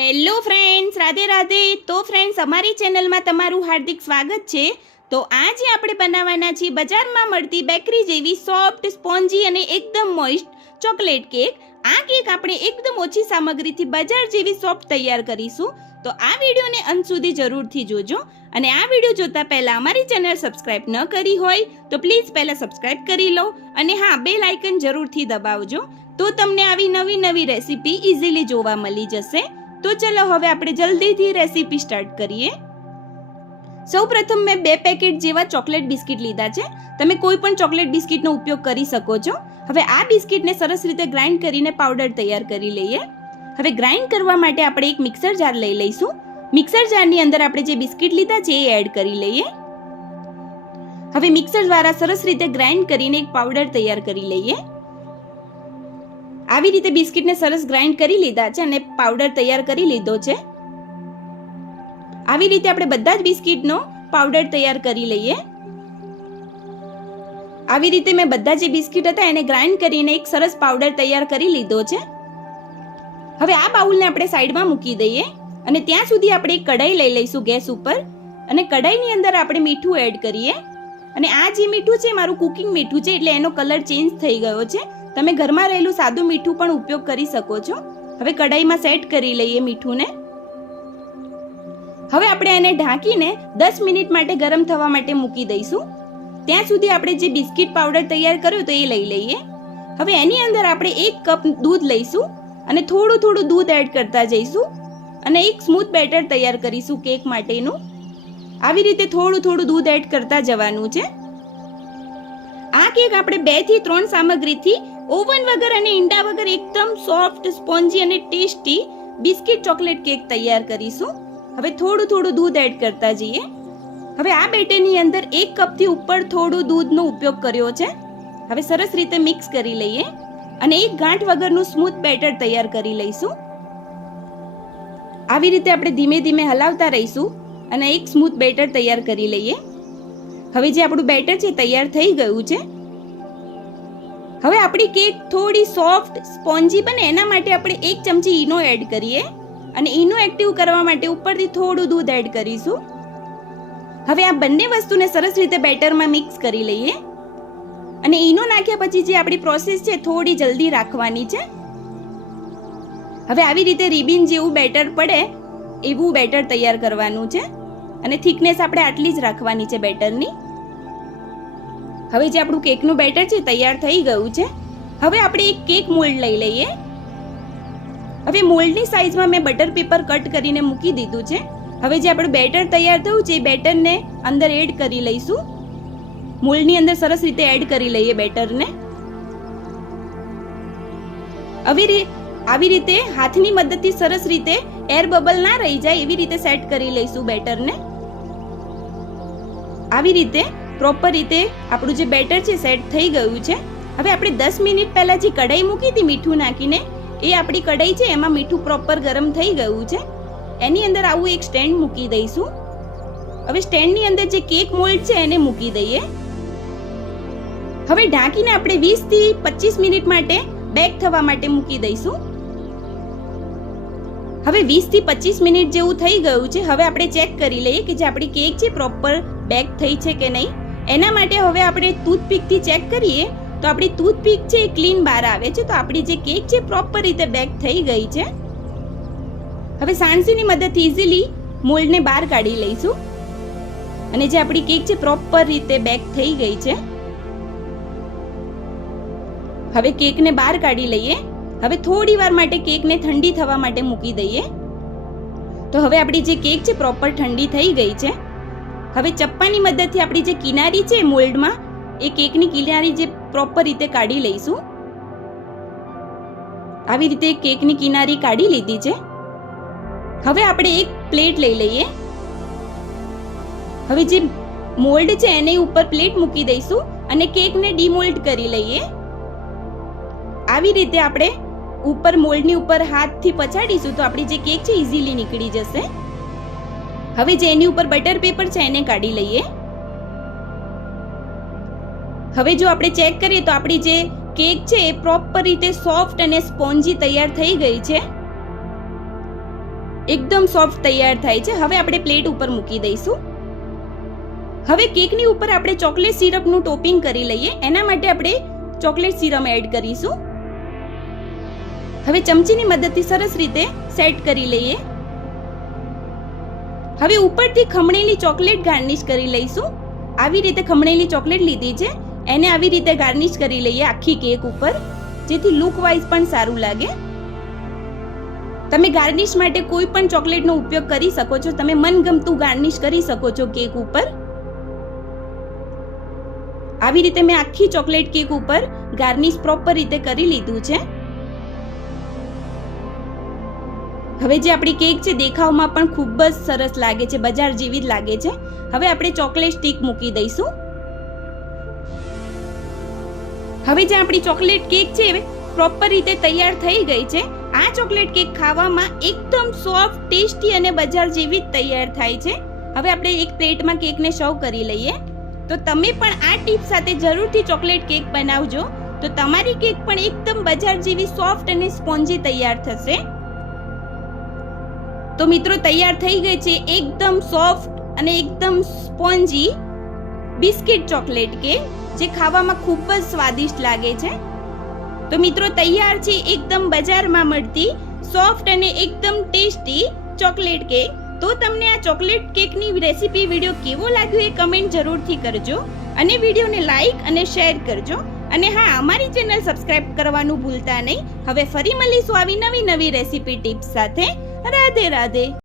Hello friends, Radhe Radhe. તો friends, અમારી ચેનલમાં તમારું હાર્દિક સ્વાગત છે. તો આજે આપણે બનાવવાના છીએ બજારમાં મળતી બેકરી જેવી સોફ્ટ, સ્પોન્જી અને એકદમ મોઇસ્ટ ચોકલેટ કેક. આ કેક આપણે એકદમ ઓછી સામગ્રીથી બજાર જેવી સોફ્ટ તૈયાર કરીશું. તો આ વિડીયોને અંત સુધી જરૂરથી જોજો. અને આ વિડીયો જોતા પહેલાં અમારી ચેનલ સબસ્ક્રાઇબ ન કરી હોય તો પ્લીઝ પહેલાં સબસ્ક્રાઇબ કરી લો. અને હા, બેલ આઇકન જરૂરથી દબાવજો, તો તમને આવી નવી નવી રેસીપી ઇઝીલી જોવા મળી જશે. તો ચલો હવે આપણે જલ્દીથી રેસીપી સ્ટાર્ટ કરીએ. સૌપ્રથમ મેં 2 પેકેટ જેવા ચોકલેટ બિસ્કિટ લીધા છે. તમે કોઈ પણ ચોકલેટ બિસ્કિટનો ઉપયોગ કરી શકો છો. હવે આ બિસ્કિટને સરસ રીતે ગ્રાઇન્ડ કરીને પાવડર તૈયાર કરી લઈએ. હવે ગ્રાઇન્ડ કરવા માટે આપણે એક મિક્સર જાર લઈ લઈશું. મિક્સર જારની અંદર આપણે જે બિસ્કિટ લીધા છે એ એડ કરી લઈએ. હવે મિક્સર દ્વારા સરસ રીતે ગ્રાઇન્ડ કરીને એક પાવડર તૈયાર કરી લઈએ. આવી રીતે બિસ્કિટને સરસ ગ્રાઇન્ડ કરી લીધા છે અને પાવડર તૈયાર કરી લીધો છે. આવી રીતે આપણે બધા જ બિસ્કિટનો પાવડર તૈયાર કરી લઈએ. આવી રીતે મેં બધા જે બિસ્કિટ હતા એને ગ્રાઇન્ડ કરીને એક સરસ પાવડર તૈયાર કરી લીધો છે. હવે આ બાઉલને આપણે સાઈડમાં મૂકી દઈએ અને ત્યાં સુધી આપણે એક કઢાઈ લઈ લઈશું ગેસ ઉપર. અને કઢાઈની અંદર આપણે મીઠું એડ કરીએ. અને આ જે મીઠું છે મારું કુકિંગ મીઠું છે, એટલે એનો કલર ચેન્જ થઈ ગયો છે. તમે ઘરમાં રહેલું સાદું મીઠું પણ ઉપયોગ કરી શકો છો. હવે કઢાઈમાં સેટ કરી લઈએ મીઠુંને. હવે આપણે એને ઢાંકીને 10 મિનિટ માટે ગરમ થવા માટે મૂકી દઈશું. ત્યાં સુધી આપણે જે બિસ્કિટ પાવડર તૈયાર કર્યો તો એ લઈ લઈએ. હવે એની અંદર આપણે 1 કપ દૂધ લઈશું અને થોડું થોડું દૂધ એડ કરતા જઈશું અને એક સ્મૂથ બેટર તૈયાર કરીશું કેક માટેનું. આવી રીતે થોડું થોડું દૂધ એડ કરતા જવાનું છે. આ કેક આપણે 2 થી 3 સામગ્રીથી ઓવન વગર અને ઈંડા વગર એકદમ સોફ્ટ, સ્પોન્જી અને ટેસ્ટી બિસ્કિટ ચોકલેટ કેક તૈયાર કરીશું. હવે થોડું થોડું દૂધ એડ કરતા જઈએ. હવે આ બેટરની અંદર 1 કપથી ઉપર થોડું દૂધનો ઉપયોગ કર્યો છે. હવે સરસ રીતે મિક્સ કરી લઈએ અને એક ગાંઠ વગરનું સ્મૂથ બેટર તૈયાર કરી લઈશું. આવી રીતે આપણે ધીમે ધીમે હલાવતા રહીશું અને એક સ્મૂથ બેટર તૈયાર કરી લઈએ. હવે જે આપણું બેટર છે તૈયાર થઈ ગયું છે. હવે આપણી કેક થોડી સોફ્ટ, સ્પોન્જી બને એના માટે આપણે 1 ચમચી ઈનો એડ કરીએ અને ઈનો એક્ટિવ કરવા માટે ઉપરથી થોડું દૂધ એડ કરીશું. હવે આ બંને વસ્તુને સરસ રીતે બેટરમાં મિક્સ કરી લઈએ. અને ઈનો નાખ્યા પછી જે આપણી પ્રોસેસ છે થોડી જલ્દી રાખવાની છે. હવે આવી રીતે રિબિન જેવું બેટર પડે એવું બેટર તૈયાર કરવાનું છે અને થિકનેસ આપણે આટલી જ રાખવાની છે બેટરની. હવે જે આપણું કેકનું બેટર છે તૈયાર થઈ ગયું છે. હવે આપણે એક કેક મોલ્ડ લઈ લઈએ. હવે મોલ્ડની સાઈઝમાં મેં બટર પેપર કટ કરીને મૂકી દીધું છે. હવે જે આપણું બેટર તૈયાર થયું છે એ બેટરને અંદર એડ કરી લઈશું. મોલ્ડની અંદર સરસ રીતે એડ કરી લઈએ બેટરને. આવી રીતે હાથની મદદથી સરસ રીતે એર બબલ ના રહી જાય એવી રીતે સેટ કરી લઈશું બેટરને. આવી રીતે પ્રોપર રીતે આપણું જે બેટર છે સેટ થઈ ગયું છે. હવે આપણે 10 મિનિટ પહેલા જે કઢાઈ મૂકી હતી મીઠું નાખીને, એ આપણી કઢાઈ છે એમાં મીઠું પ્રોપર ગરમ થઈ ગયું છે. એની અંદર આવું એક સ્ટેન્ડ મૂકી દઈશું. હવે સ્ટેન્ડની અંદર જે કેક મોલ્ડ છે એને મૂકી દઈએ. હવે ઢાંકીને આપણે 20 થી 25 મિનિટ માટે બેક થવા માટે મૂકી દઈશું. હવે 20 થી 25 મિનિટ જેવું થઈ ગયું છે. હવે આપણે ચેક કરી લઈએ કે જે આપણી કેક છે પ્રોપર બેક થઈ છે કે નહીં. એના માટે હવે આપણે ટૂથપીકથી ચેક કરીએ તો આપણી ટૂથપીક છે એ ક્લીન બહાર આવે છે. તો આપણી જે કેક છે પ્રોપર રીતે બેક થઈ ગઈ છે. હવે સાણસીની મદદથી ઇઝીલી મોલ્ડને બહાર કાઢી લઈશું અને જે આપણી કેક છે પ્રોપર રીતે બેક થઈ ગઈ છે. હવે કેકને બહાર કાઢી લઈએ. હવે થોડી વાર માટે કેકને ઠંડી થવા માટે મૂકી દઈએ. તો હવે આપણી જે કેક છે પ્રોપર ઠંડી થઈ ગઈ છે. હવે ચપ્પાની મદદથી આપણી જે કિનારી છે મોલ્ડમાં, એ કેકની કિનારી જે પ્રોપર રીતે કાઢી લઈશું. આવી રીતે કેકની કિનારી કાઢી લીધી છે. હવે આપણે એક પ્લેટ લઈ લઈએ. હવે જે મોલ્ડ છે એની ઉપર પ્લેટ મૂકી દઈશું અને કેકને ડીમોલ્ડ કરી લઈએ. આવી રીતે આપણે ઉપર મોલ્ડની ઉપર હાથથી પછાડીશું તો આપણી જે કેક છે ઇઝીલી નીકળી જશે. હવે જે એની ઉપર બટર પેપર છે એને કાઢી લઈએ. હવે જો આપણે ચેક કરીએ તો આપણી જે કેક છે એ પ્રોપર રીતે સોફ્ટ અને સ્પોન્જી તૈયાર થઈ ગઈ છે. એકદમ સોફ્ટ તૈયાર થાય છે. હવે આપણે પ્લેટ ઉપર મૂકી દઈશું. હવે કેકની ઉપર આપણે ચોકલેટ સિરપનું ટોપિંગ કરી લઈએ. એના માટે આપણે ચોકલેટ સિરપ એડ કરીશું. હવે ચમચીની મદદથી સરસ રીતે સેટ કરી લઈએ. હવે ઉપરથી ખમણેલી ચોકલેટ ગાર્નિશ કરી લઈશું. આવી રીતે ખમણેલી ચોકલેટ લીધી છે, એને આવી રીતે ગાર્નિશ કરી લઈએ આખી કેક ઉપર, જેથી લુક વાઇઝ પણ સારું લાગે. તમે ગાર્નિશ માટે કોઈ પણ ચોકલેટનો ઉપયોગ કરી શકો છો. તમે મનગમતું ગાર્નિશ કરી શકો છો કેક ઉપર. આવી રીતે મેં આખી ચોકલેટ કેક ઉપર ગાર્નિશ પ્રોપર રીતે કરી લીધું છે. હવે જે આપણી કેક છે દેખાવમાં પણ ખૂબ જ સરસ લાગે છે, બજાર જેવી જ લાગે છે. હવે આપણે ચોકલેટ સ્ટીક મૂકી દઈશું. હવે જે આપણી ચોકલેટ કેક છે પ્રોપર રીતે તૈયાર થઈ ગઈ છે. આ ચોકલેટ કેક ખાવામાં એકદમ સોફ્ટ, ટેસ્ટી અને બજાર જેવી જ તૈયાર થાય છે. હવે આપણે એક પ્લેટમાં કેકને સર્વ કરી લઈએ. તો તમે પણ આ ટીપ સાથે જરૂરથી ચોકલેટ કેક બનાવજો, તો તમારી કેક પણ એકદમ બજાર જેવી સોફ્ટ અને સ્પોન્જી તૈયાર થશે. તો મિત્રો તૈયાર થઈ ગઈ છે એકદમ સોફ્ટ અને એકદમ સ્પોન્જી બિસ્કિટ ચોકલેટ કેક, જે ખાવામાં ખૂબ જ સ્વાદિષ્ટ લાગે છે. તો મિત્રો તૈયાર છે એકદમ બજારમાં મળતી સોફ્ટ અને એકદમ ટેસ્ટી ચોકલેટ કેક. તો તમને આ ચોકલેટ કેકની રેસીપી વિડીયો કેવો લાગ્યો એ કમેન્ટ જરૂરથી કરજો, અને વિડીયોને લાઈક અને શેર કરજો. અને હા, અમારી ચેનલ સબસ્ક્રાઇબ કરવાનું ભૂલતા નહીં. હવે ફરી મળીશું આવી નવી રેસીપી ટિપ્સ સાથે. રાધે રાધે.